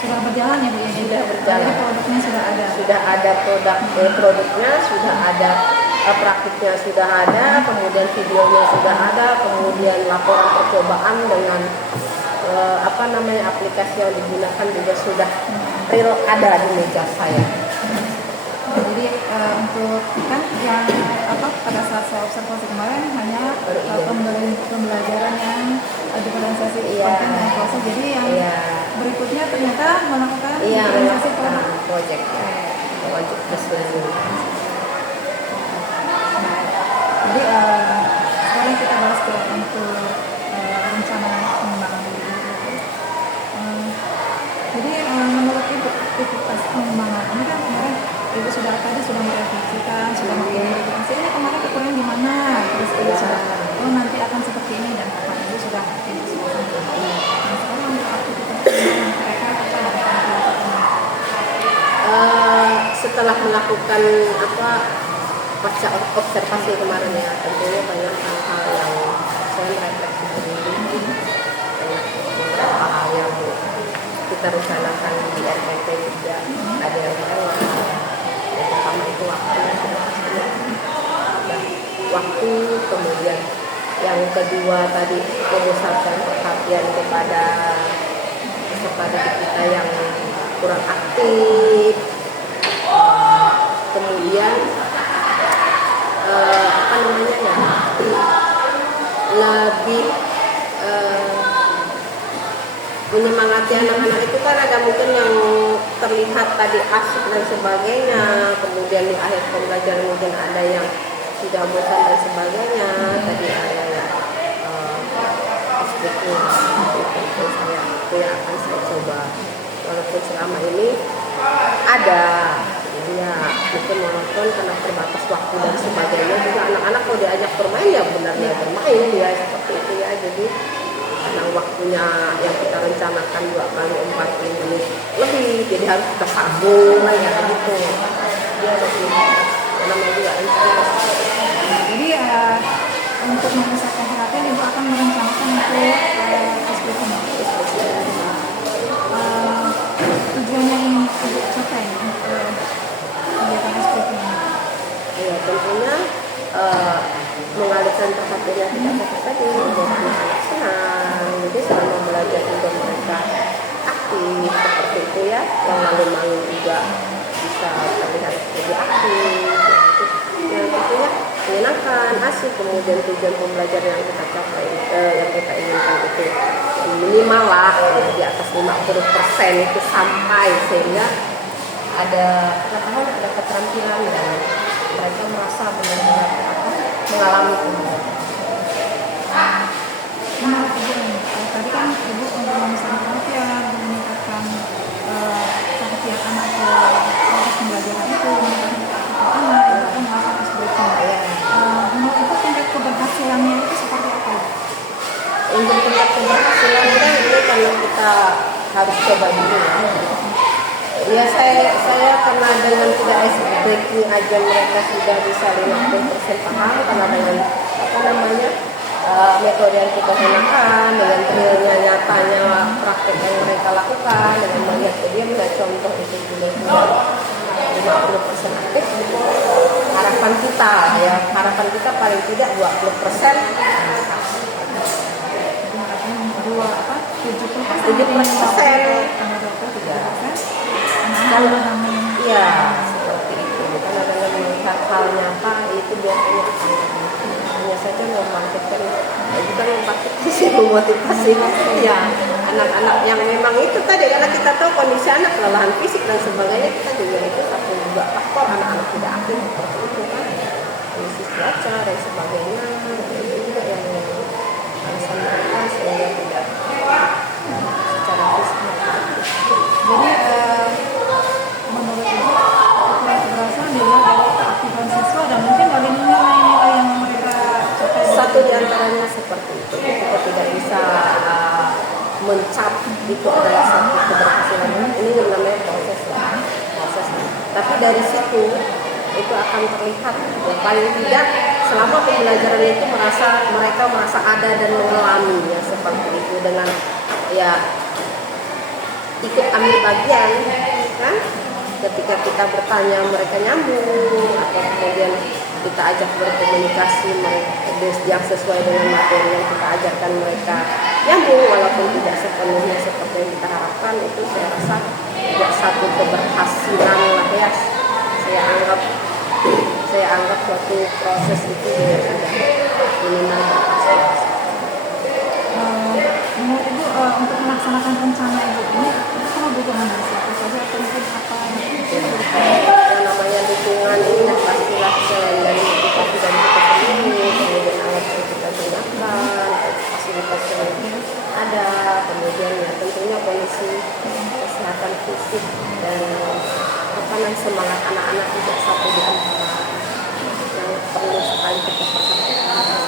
Sudah berjalan ya Bu ya? Sudah berjalan. Jadi produknya sudah ada. Sudah ada produknya, sudah ada praktiknya sudah ada, kemudian videonya sudah ada, kemudian laporan percobaan dengan aplikasi yang digunakan juga sudah real ada di meja saya. Jadi untuk kan yang pada saat saya observasi kemarin hanya pembelajaran yang diferensiasi konten dan proses. Jadi yang berikutnya ternyata melakukan diferensiasi project bersama. Jadi sekarang kita bahas untuk rencana pengembangan diri. Jadi menurut Ibu, aktivitas pengembangan ini kan kemarin Ibu sudah merefleksikan, sudah mengidentifikasi ini kemarin kekurangan di mana, terus Ibu sudah nanti akan seperti ini, dan kapan Ibu sudah sampaikan. Nah sekarang untuk aktivitas pengembangan mereka apa yang akan dilakukan? Setelah melakukan pasca observasi kemarin ya, tentunya banyak hal-hal yang saya merefleksi sendiri, banyak beberapa hal yang kita rencanakan di RPT juga ada yang lewat. Yang pertama itu waktu, kemudian yang kedua tadi memusatkan perhatian kepada kita yang kurang aktif, kemudian lebih menyemangati anak-anak itu kan ada mungkin yang terlihat tadi asik dan sebagainya, kemudian di akhir pembelajaran mungkin ada yang sudah bosan dan sebagainya. Tadi ada yang aspeknya itu yang akan saya coba, walaupun selama ini ada ya mungkin monoton karena terbatas waktu dan sebagainya. Juga anak-anak kalau diajak bermain ya benar ya bermain ya seperti itu ya. Jadi karena waktunya yang kita rencanakan 2 kali 40 menit lebih, jadi harus kita sambung ya gitu. Dia lebih namanya juga rencana. Jadi untuk memusatkan perhatian Ibu akan merencanakan untuk tujuannya ingin Ibu capai kegiatan SPP ini. Ya tentunya mengalihkan perhatiannya tidak fokus tadi, membuat anak senang. Jadi selama belajar juga mereka aktif seperti itu ya, yang lalu juga bisa terlihat lebih aktif. Yang tentunya menyenangkan, asik. Kemudian tujuan pembelajaran yang kita capai, yang kita inginkan itu minimal lah di atas 50% itu sampai, sehingga ada keterampilan dan mereka merasa benar-benar mengalami pembelajaran. Menurut Ibu, tadi kan Ibu untuk memusatkan perhatian, meningkatkan perhatian anak ke proses pembelajaran itu, meningkatkan anak, itu akan melakukan SPP. Menurut Ibu tingkat keberhasilannya itu seperti apa? Untuk tingkat keberhasilan kan ini karena kita harus coba dulu ya. Saya karena dengan tidak ice breaking aja mereka sudah bisa 50% paham, karena dengan metode yang kita gunakan, dengan realnya nyatanya praktek yang mereka lakukan, dengan melihat dia melihat contoh itu sudah 50% aktif. Harapan kita paling tidak 20%. 70%. Iya, seperti itu. Karena dengan melihat hal nyata itu itu biasanya akan hanya saja membangkitkan, bukan membangkitkan sih, memotivasi ya anak-anak yang memang itu tadi, karena kita tahu kondisi anak kelelahan fisik dan sebagainya, kita juga itu satu juga faktor anak-anak tidak aktif seperti itu kan, kondisi cuaca dan sebagainya, itu juga yang alasan mereka sehingga tidak secara fisik. Jadi menurut Ibu keberhasilan dilihat dari keaktifan siswa dan mungkin dari nilai-nilai yang mereka capai. Satu di antaranya seperti itu, kita tidak bisa mencap itu adalah satu keberhasilan. Ini namanya proses ya, proses. Tapi dari situ itu akan terlihat ya, paling tidak selama pembelajaran itu mereka merasa ada dan mengalami ya seperti itu dengan ya ikut ambil bagian kan, ketika kita bertanya mereka nyambung, atau kemudian kita ajak berkomunikasi yang sesuai dengan materi yang kita ajarkan mereka nyambung walaupun tidak sepenuhnya seperti yang kita harapkan, itu saya rasa juga satu keberhasilan lah ya. Saya anggap suatu proses itu sudah minimal berhasil. Menurut Ibu untuk melaksanakan rencana Ibu ini apa butuhan dari siapa saja atau mungkin apa Yang namanya dukungan ini ya pastilah selain dari motivasi dari kita sendiri, kemudian alat yang kita gunakan, fasilitas yang ada, kemudian ya tentunya kondisi kesehatan fisik dan semangat anak-anak juga satu di antara yang perlu sekali kita perhatikan.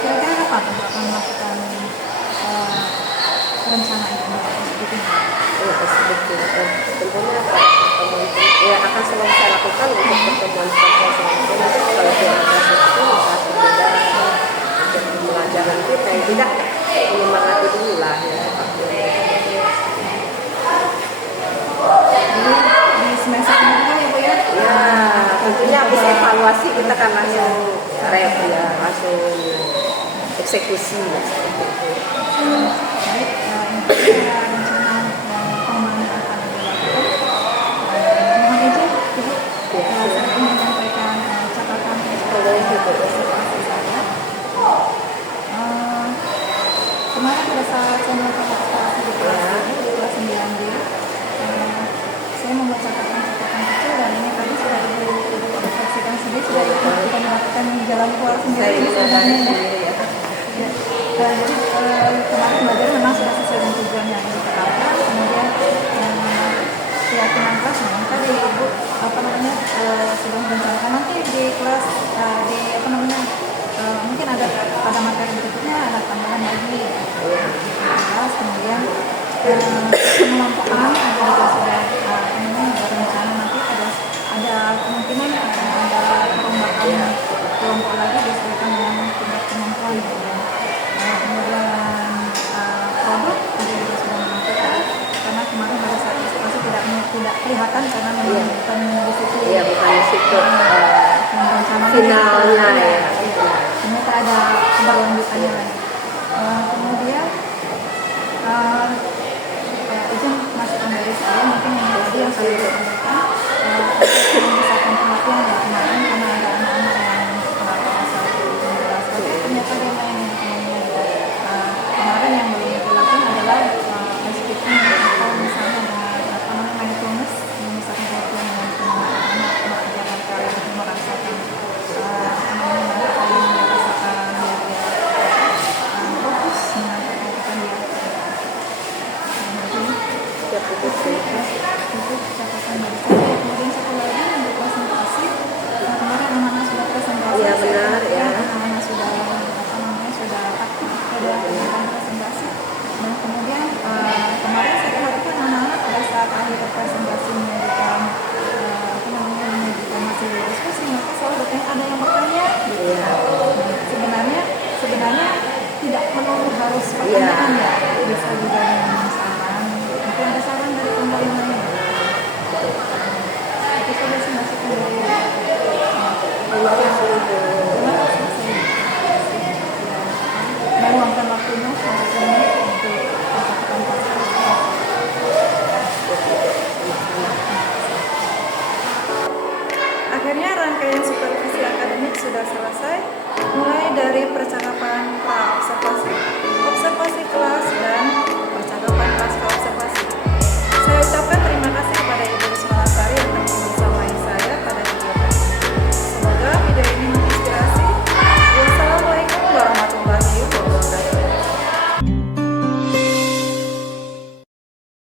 Kira-kira kapan Ibu akan melakukan rencana itu? Ya, sebetulnya tentunya pada pertemuan ya akan selalu saya lakukan untuk pertemuan selanjutnya. Nanti kalau dia ada sesuatu bisa berbeda untuk pembelajaran kita yang tidak menyemangati dulu lah ya seperti Di semester ini juga Ibu ya? ya tentunya habis evaluasi kita kan langsung langsung eksekusi lah seperti itu. Baik, ini rencana yang kemana akan dilakukan. Mohon izin Ibu, saya ingin menyampaikan catatan observasi saya. Kemarin pada saat saya melakukan observasi di kelas 9B, saya membuat catatan-catatan kecil dan ini tadi sudah Ibu refleksikan sendiri, sudah Ibu kita melakukan jalan keluar sendiri sebenarnya ya. Jadi kemarin belajar memang sudah sesuai dengan tujuan yang ditetapkan, kemudian keyakinan kelas memang tadi Ibu sudah merencanakan nanti di kelas mungkin ada pada materi berikutnya ada tambahan lagi kelas, kemudian pengelompokan juga sudah berencana nanti ada kemungkinan ada perombakan kelompok lagi disesuaikan dengan tingkat kemampuan. Kemudian produk juga sudah menentukan karena kemarin pada saat presentasi tidak kelihatan karena memang bukan di situ bukan di situ finalnya ya. Ternyata ada keberlanjutannya lagi. Kemudian izin masukan dari saya mungkin yang tadi yang saya sampaikan untuk memisahkan perhatian ya kemarin karena ada anak-anak yang asal menjelaskan ternyata dia main kemarin yang belum dilakukan adalah speaking atau misalnya ada mindfulness memisahkan perhatian dengan anak-anak mengajarkan kalian untuk merasakan mereka kalian merasakan fokus menyampaikan dia. Itu catatan dari saya. Kemudian satu lagi untuk presentasi kemarin anak-anak sudah presentasi. Iya benar ya. Anak-anak sudah melakukan presentasi. Dan kemudian kemarin saya perhatikan anak-anak pada saat akhir presentasi menunjukkan menunjukkan hasil diskusi mereka selalu bertanya ada yang bertanya. Sebenarnya tidak perlu harus pertanyaan ya. Bisa juga dengan saran. Mungkin ada saran dari pembagian lain. Itu saja sih masukan dari Terima kasih Bu. meluangkan waktunya hari ini untuk catatan pasal. Oke, akhirnya rangkaian supervisi akademik sudah selesai.